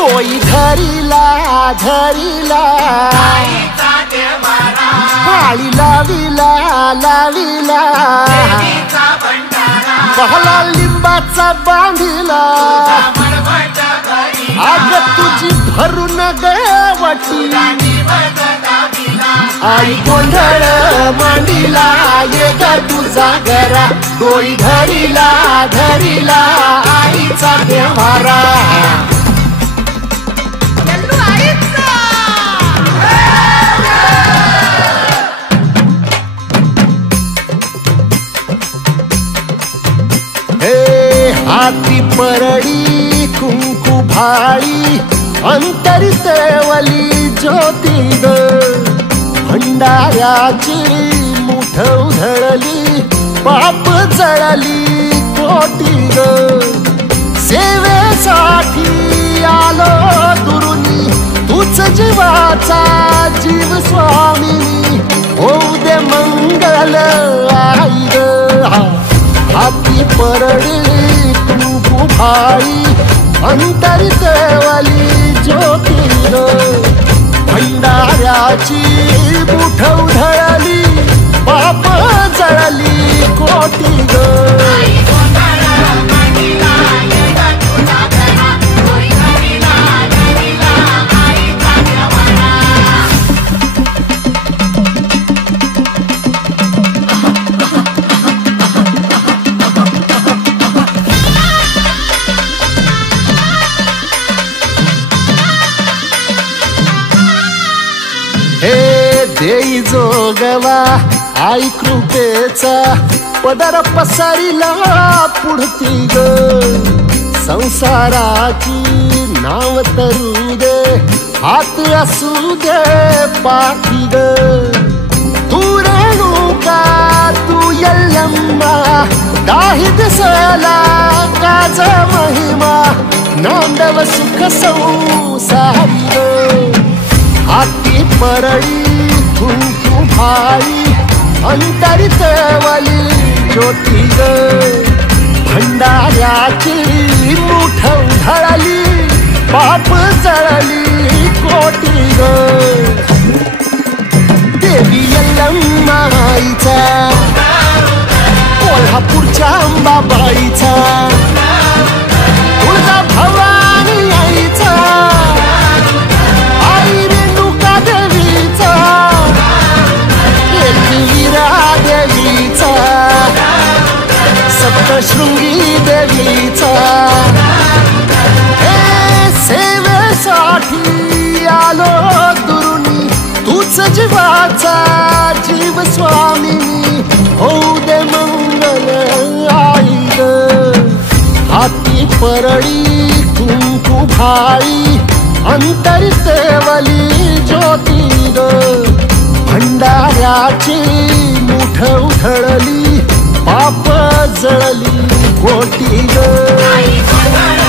तोई धरीला धरीला आळी लाविला लाविला पहला लिंबाचा बांधिला आग तुझी भरून गवटी आई गोंधळ मांडीला ये ग तुझा घरा डोई धरीला धरीला आईचा देवारा हाती परडी कुंकू भाळी अंतरी तेवली ज्योती ग भंडाऱ्याची मुठ उधळली पाप जळली कोटी ग सेवेसाठी आलो दुरुनी तूच जीवाचा जीव स्वामी होऊ दे मंगल आई ग हाती परडी कुंकू भाळी अंतरी तेवली ज्योती ग भंडाऱ्याची मुठ उधळली पाप जळली कोटी ग देई जोगवा आई कृपेचा पदर पसरिला पुढती ग संसाराची नाव तरू दे हात असू दे पाठी ग तू रेणुका तू यल्लम्मा दाही दिसला काज महिमा नांदव सुख संसारी ग हाती परळी कुंकू भाळी अंतरी तेवली ज्योती ग भंडाऱ्याची मुठ उधळली पाप जळली कोटी ग देवी यल्लम्मा आईचा कोल्हापूरच्या अंबाबाईचा तुळजा भवानी आईचा सप्तशृंगी देवीचा हे सेवेसाठी आलो दुरुनी तूच जीवाचा जीव स्वामी होऊ दे मंगल आई ग हाती परळी कुंकू भाळी अंतरी तेवली ज्योती ग भंडाऱ्याची मुठ उधळली पाप जळली कोटी ग